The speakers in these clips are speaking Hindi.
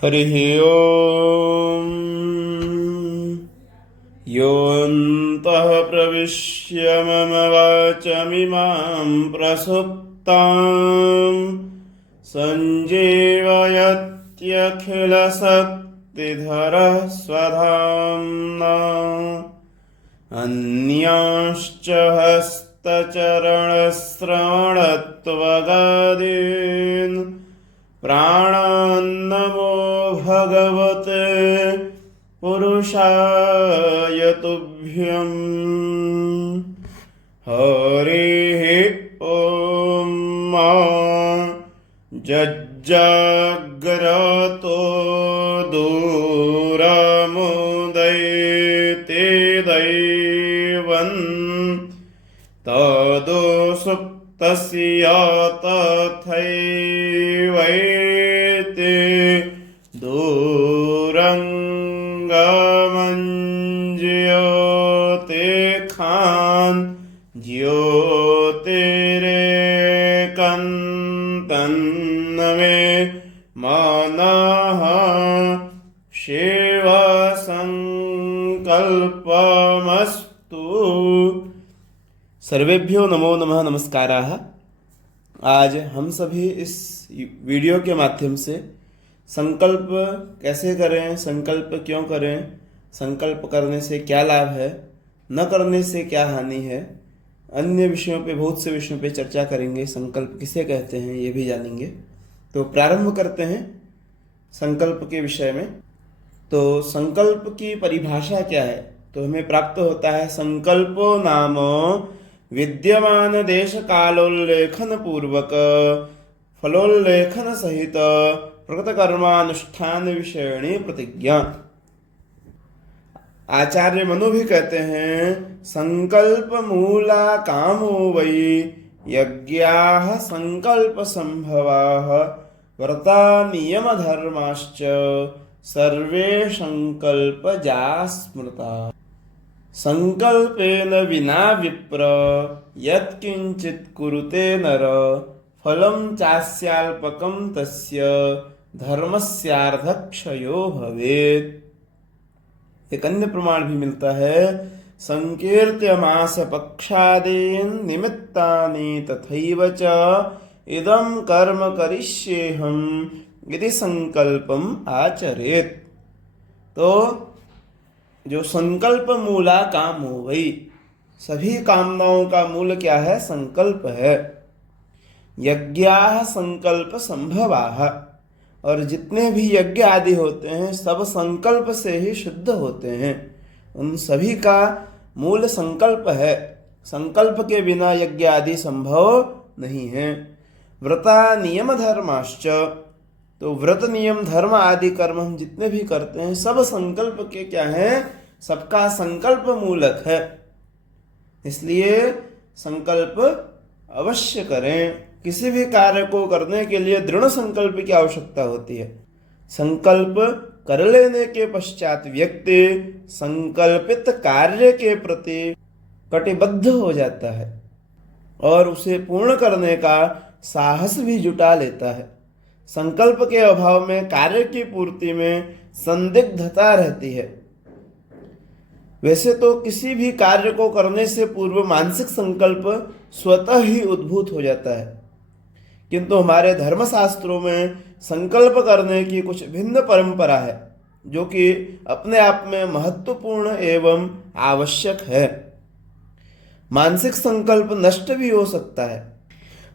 हरिः ओम्। योऽन्तः प्रविश्य मम वाचमिमां प्रसुप्तां सञ्जीवयत्यखिलशक्तिधरः स्वधाम्ना अन्यांश्च हस्तचरणश्रवणत्वगादीन् प्राणान्नमो भगवते पुरुषाय तुभ्यम्। हरिः ॐ। जज्जाग्रतो दूरमुदयते दैवन् तदो सुप्तस्य तथैवैते दूरङ्गमञ्ज्योते खान् ज्योतिरेकन्तन्नमे मनः शिवसङ्कल्पमस्तु। सर्वेभ्यो नमो नमः, नमस्काराः। आज हम सभी इस वीडियो के माध्यम से संकल्प कैसे करें, संकल्प क्यों करें, संकल्प करने से क्या लाभ है, न करने से क्या हानि है, अन्य विषयों पे, बहुत से विषयों पे चर्चा करेंगे। संकल्प किसे कहते हैं ये भी जानेंगे। तो प्रारंभ करते हैं संकल्प के विषय में। तो संकल्प की परिभाषा क्या है? तो हमें प्राप्त होता है, संकल्पो नाम विद्यमान देश कालोल्लेखन पूर्वक फलोल्लेखन सहित प्रकृत कर्मानुष्ठान विषयणी प्रतिज्ञा। आचार्य मनु भी कहते हैं, संकल्प मूला कामो वै यज्ञाः संकल्प संभवाः व्रता नियम धर्माश्च सर्वे संकल्पजा स्मृता। संकल्पेन विना विप्र यत्किंचित् कुरुते नर फलं चास्याल्पकं तस्य धर्मस्यार्धक्षयो भवेत्। एक अन्य प्रमाण भी मिलता है, संकीर्त्य मास पक्षादीन् निमित्तानि तथैव च इदं कर्म करिष्येऽहं यदि संकल्पम आचरेत्। तो जो संकल्प मूला काम हो वही, सभी कामनाओं का मूल क्या है? संकल्प है। यज्ञाः संकल्प संभवाः, और जितने भी यज्ञ आदि होते हैं सब संकल्प से ही शुद्ध होते हैं। उन सभी का मूल संकल्प है। संकल्प के बिना यज्ञ आदि संभव नहीं है। व्रता नियम धर्माश्च, तो व्रत नियम धर्म आदि कर्म हम जितने भी करते हैं सब संकल्प के क्या हैं? सबका संकल्प मूलक है। इसलिए संकल्प अवश्य करें। किसी भी कार्य को करने के लिए दृढ़ संकल्प की आवश्यकता होती है। संकल्प कर लेने के पश्चात व्यक्ति संकल्पित कार्य के प्रति कटिबद्ध हो जाता है और उसे पूर्ण करने का साहस भी जुटा लेता है। संकल्प के अभाव में कार्य की पूर्ति में संदिग्धता रहती है। वैसे तो किसी भी कार्य को करने से पूर्व मानसिक संकल्प स्वतः ही उद्भूत हो जाता है, किंतु हमारे धर्मशास्त्रों में संकल्प करने की कुछ भिन्न परंपरा है, जो कि अपने आप में महत्वपूर्ण एवं आवश्यक है। मानसिक संकल्प नष्ट भी हो सकता है।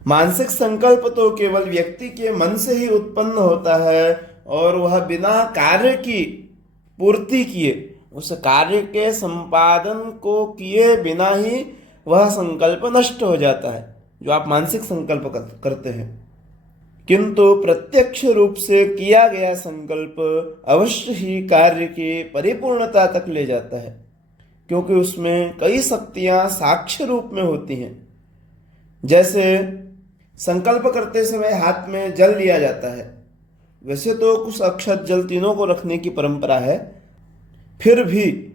मानसिक संकल्प तो केवल व्यक्ति के मन से ही उत्पन्न होता है और वह बिना कार्य की पूर्ति किए, उस कार्य के संपादन को किए बिना ही वह संकल्प नष्ट हो जाता है, जो आप मानसिक संकल्प करते हैं। किंतु प्रत्यक्ष रूप से किया गया संकल्प अवश्य ही कार्य की परिपूर्णता तक ले जाता है, क्योंकि उसमें कई शक्तियां साक्ष्य रूप में होती हैं। जैसे संकल्प करते समय हाथ में जल लिया जाता है। वैसे तो कुछ अक्षत जल तीनों को रखने की परंपरा है, फिर भी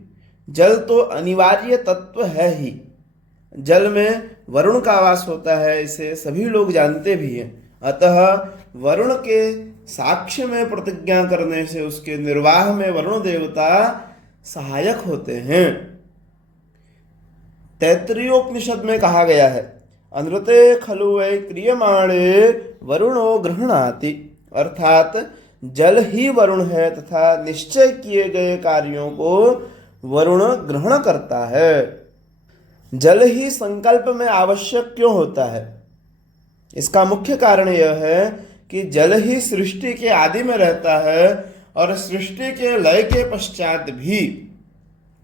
जल तो अनिवार्य तत्व है ही। जल में वरुण का वास होता है, इसे सभी लोग जानते भी हैं। अतः वरुण के साक्ष्य में प्रतिज्ञा करने से उसके निर्वाह में वरुण देवता सहायक होते हैं। तैत्तरीयोपनिषद में कहा गया है, अनृते खलु वै क्रियमाणे वरुणो गृह्णाति, अर्थात जल ही वरुण है तथा निश्चय किए गए कार्यों को वरुण ग्रहण करता है। जल ही संकल्प में आवश्यक क्यों होता है? इसका मुख्य कारण यह है कि जल ही सृष्टि के आदि में रहता है और सृष्टि के लय के पश्चात भी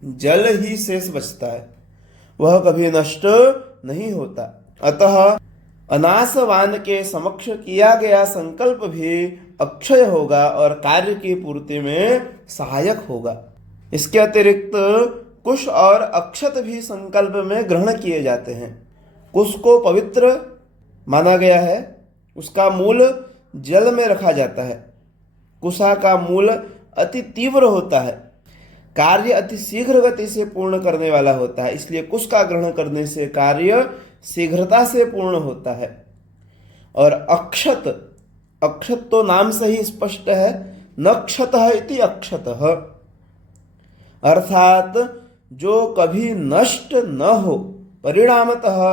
जल ही शेष बचता है, वह कभी नष्ट नहीं होता। अतः अनासवान के समक्ष किया गया संकल्प भी अक्षय होगा और कार्य की पूर्ति में सहायक होगा। इसके अतिरिक्त कुश और अक्षत भी संकल्प में ग्रहण किए जाते हैं। कुश को पवित्र माना गया है, उसका मूल जल में रखा जाता है। कुशा का मूल अति तीव्र होता है, कार्य अति शीघ्र गति से पूर्ण करने वाला होता है, इसलिए कुश का ग्रहण करने से कार्य शीघ्रता से पूर्ण होता है। और अक्षत, अक्षत तो नाम से ही स्पष्ट है, न क्षतः इति अक्षतः, अर्थात जो कभी नष्ट न हो। परिणामतः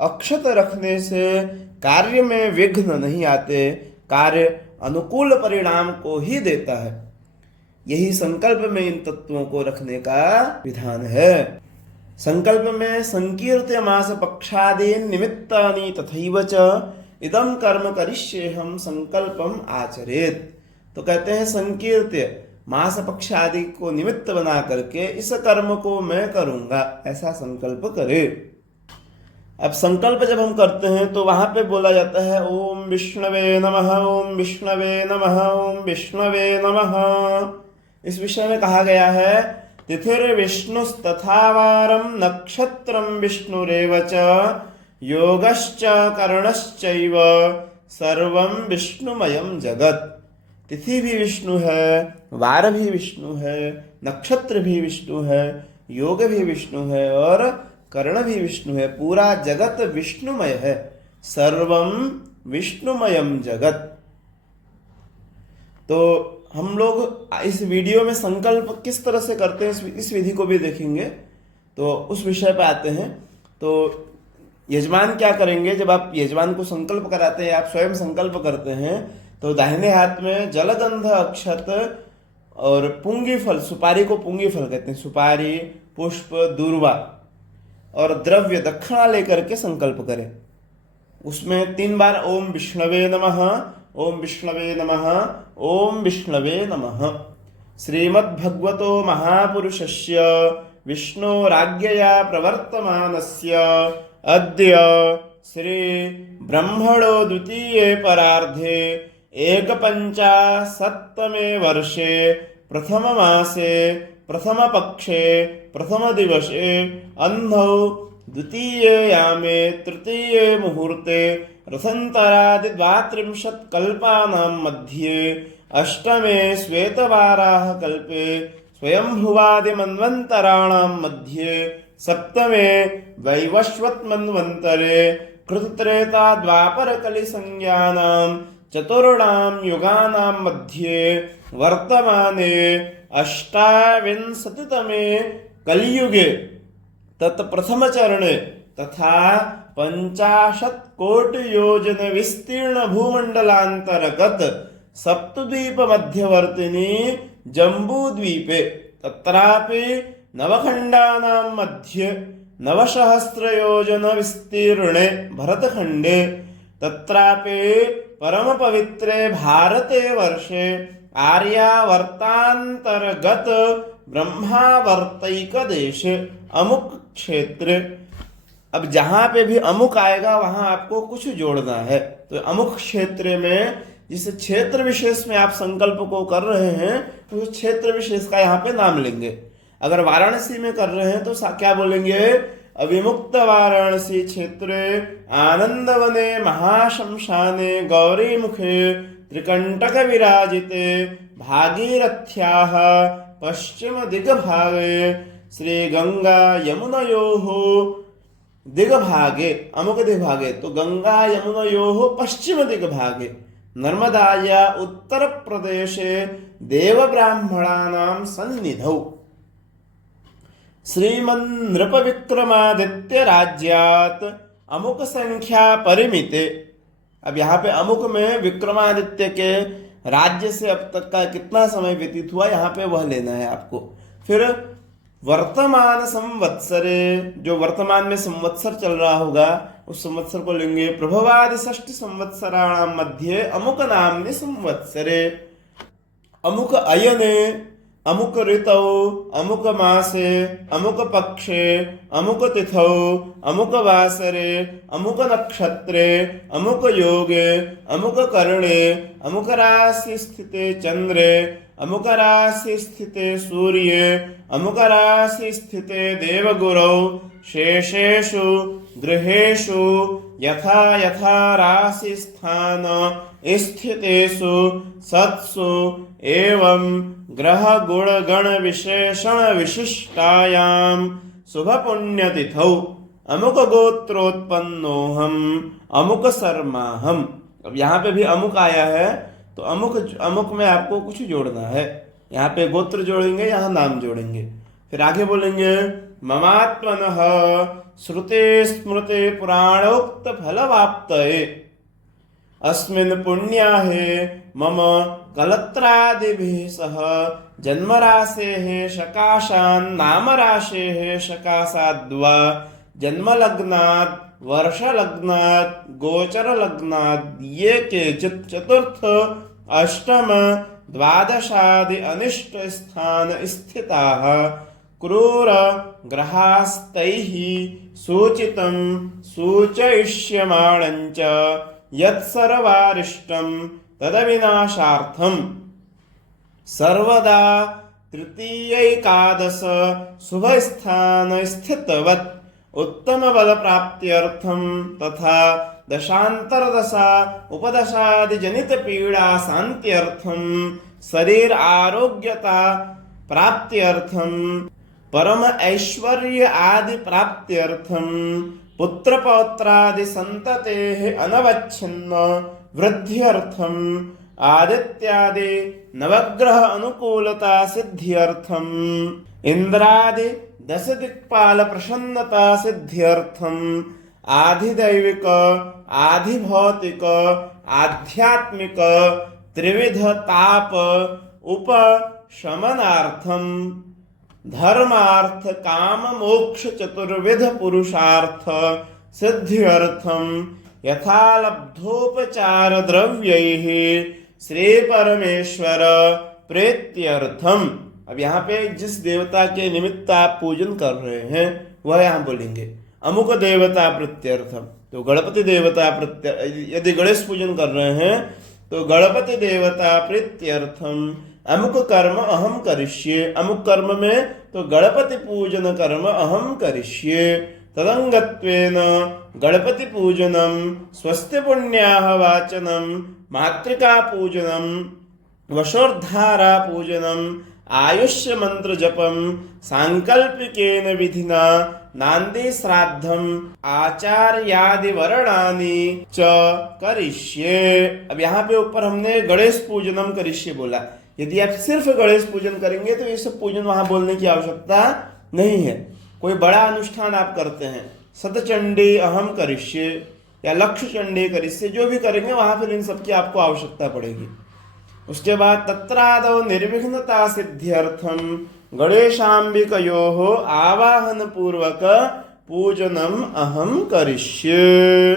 अक्षत रखने से कार्य में विघ्न नहीं आते, कार्य अनुकूल परिणाम को ही देता है। यही संकल्प में इन तत्वों को रखने का विधान है। संकल्प में संकीर्त्य मास पक्षादीन निमित्तानि तथैव च इदं कर्म करिष्येहं संकल्पम आचरेत। तो कहते हैं संकीर्त्य, मास पक्ष आदि को निमित्त बना करके इस कर्म को मैं करूंगा, ऐसा संकल्प करे। अब संकल्प जब हम करते हैं तो वहां पे बोला जाता है ओम विष्णवे नमः, ओम विष्णवे नमः, ओम विष्णवे नमः। इस विषय में कहा गया है, तिथिर्विष्णुस्तथा वारं नक्षत्रं विष्णुरेव च योगश्च करणश्चैव सर्वं विष्णुमयं जगत्। तिथि भी विष्णु है, वार भी विष्णु है, नक्षत्र भी विष्णु है, योग भी विष्णु है और कर्ण भी विष्णु है। पूरा जगत विष्णुमय है, सर्वं विष्णुमयम जगत। तो हम लोग इस वीडियो में संकल्प किस तरह से करते हैं इस विधि को भी देखेंगे, तो उस विषय पर आते हैं। तो यजमान क्या करेंगे, जब आप यजमान को संकल्प कराते हैं, आप स्वयं संकल्प करते हैं, तो दाहिने हाथ में जलगंध अक्षत और पुंगी फल, सुपारी को पुंगी फल कहते हैं, सुपारी, पुष्प, दूर्वा और द्रव्य दक्षिणा लेकर के संकल्प करें। उसमें 3 बार ओम विष्णवे नमः, ओम विष्णवे नमः, ओम विष्णवे नमः। श्रीमद्भगवतो महापुरुषस्य विष्णोराज्ञया प्रवर्तमानस्य अद्य श्री ब्रह्मणो द्वितीये परार्धे 1,550तमे वर्षे प्रथम मासे प्रथम पक्षे प्रथम दिवसे अन्धौ द्वितीययामे तृतीये मुहूर्ते रथंतरादि 32 कल्पानां मध्ये अष्टमे श्वेतवाराह कल्पे स्वयंभुवादि मन्वन्तराणां मध्ये सप्तमे वैवस्वत मन्वन्तरे कृतत्रेता द्वापर कलि संज्ञानां चतुर्णां युगानां मध्ये वर्तमाने 28तमे कलियुगे तत्प्रथम चरणे तथा 50 कोटि योजन विस्तीर्ण भूमंडलांतर्गत सप्तद्वीप मध्यवर्तिनी जम्बूद्वीपे तत्रापि नवखंडानां मध्ये 9 योजन विस्तीर्णे भरतखंडे तत्रापि परम पवित्रे भारते वर्षे आर्यावर्तांतर्गत ब्रह्मावर्तैक देशे अमुक क्षेत्र। अब जहां पे भी अमुक आएगा वहां आपको कुछ जोड़ना है। तो अमुक क्षेत्र में जिस क्षेत्र विशेष में आप संकल्प को कर रहे हैं उस क्षेत्र विशेष का यहाँ पे नाम लेंगे। अगर वाराणसी में कर रहे हैं तो क्या बोलेंगे, अविमुक्त वाराणसी क्षेत्रे आनंदवने महाशमशाने गौरी मुखे त्रिकंटक विराजिते भागीरथ्याः पश्चिम दिग्भागे श्री गंगा यमुनयोः दिग्भागे, अमुक दिग्भागे, तो गंगा यमुनयोः पश्चिम दिग्भागे नर्मदाया उत्तर प्रदेशे देवब्राह्मणानां सन्निधौ श्रीमन्नृपविक्रमादित्य राज्यात् अमुक संख्या परिमिते। अब यहाँ पे अमुक में विक्रमादित्य के राज्य से अब तक का कितना समय व्यतीत हुआ, यहाँ पे वह लेना है आपको। फिर वर्तमान संवत्सरे, जो वर्तमान में संवत्सर चल रहा होगा उस संवत्सर को लेंगे। प्रभवादि षष्ठी संवत्सराणां मध्ये अमुक नाम्नि संवत्सरे, अमुक अयने, अमुक ऋतौ, अमुक मासे, अमुक पक्षे, अमुक तिथौ, अमुक वासरे, अमुक नक्षत्रे, अमुक योगे, अमुक कर्णे, अमुक राशि स्थिते चंद्रे, अमुक राशि स्थिते सूर्ये, अमुक राशि स्थिते देवगुरौ, शेषेषु गृहेषु यथा यथा राशि स्थान स्थितेषु सत्सु एवं ग्रह गुण गण विशेषण विशिष्टायां शुभ पुण्यतिथौ अमुक गोत्रोत्पन्नोहम अमुक शर्माहम। अब यहाँ पे भी अमुक आया है तो अमुक अमुक में आपको कुछ जोड़ना है। यहाँ पे गोत्र जोड़ेंगे, यहाँ नाम जोड़ेंगे। फिर आगे बोलेंगे ममात्मनः श्रुते स्मृते पुराणोक्त फलवाप्तये अस्मिन् पुण्याहे मम कलत्रादिभिः सह जन्मराशेः शकाशान् नामराशेः शकाशाद्वा जन्मलग्नात् वर्षलग्नात् गोचरलग्नात् ये केचित् चतुर्थ अष्टम द्वादशादि अनिष्ट स्थान स्थिताः क्रूर ग्रहास्तैः सूचितं सूचयिष्यमाणञ्च यत्सर्वारिष्टं तदविनाशार्थं सर्वदा तृतीयैकादश शुभ स्थान स्थितवत् उत्तम बल प्राप्त्यर्थं तथा दशांतरदशा उपदशादि जनित पीड़ा शांत्यर्थं शरीर आरोग्यता प्राप्त्यर्थं परम ऐश्वर्य आदि प्राप्त्यर्थं पुत्र पौत्रादि संततेः अनवच्छिन्न वृद्ध्यर्थं आदित्यादि नवग्रह अनुकूलता सिद्ध्यर्थं इंद्रादि दश दिक्पाल प्रसन्नता सिद्ध्यर्थं आधिदैविक आधिभौतिक आध्यात्मिक त्रिविध ताप उपशमनार्थं धर्मार्थ काम मोक्ष चतुर्विध पुरुषार्थ सिद्ध्यर्थं यथालब्धोपचार द्रव्यैः श्री परमेश्वर प्रीत्यर्थम। अब यहाँ पे जिस देवता के निमित्त आप पूजन कर रहे हैं वह यहाँ बोलेंगे अमुक देवता प्रीत्यर्थम। तो गणपति देवता यदि गणेश पूजन कर रहे हैं तो गणपति देवता प्रीत्यर्थम अमुक कर्म अहम करिष्ये। अमुक कर्म में तो गणपति पूजन कर्म अहम करिष्ये। तदंगत्वेन गणपति पूजनम स्वस्ति पुण्याह वाचनम मातृका पूजनम वशोर्धारा पूजनम आयुष्य मंत्र जपम सांकल्पिकेन विधिना नांदी श्राद्धम आचार्यादि वर्णानि च करिष्ये। अब यहाँ पे ऊपर हमने गणेश पूजनम करिष्ये बोला। यदि आप सिर्फ गणेश पूजन करेंगे तो ये सब पूजन वहां बोलने की आवश्यकता नहीं है। कोई बड़ा अनुष्ठान आप करते हैं, शतचंडी अहम करिष्ये या लक्ष्य चंडी करिष्ये, जो भी करेंगे वहां फिर इन सब की आपको आवश्यकता पड़ेगी। उसके बाद तत्रादौ निर्विघ्नता सिद्ध्यर्थम गणेशांबिकयोः आवाहन पूर्वक पूजनम अहम करिष्ये।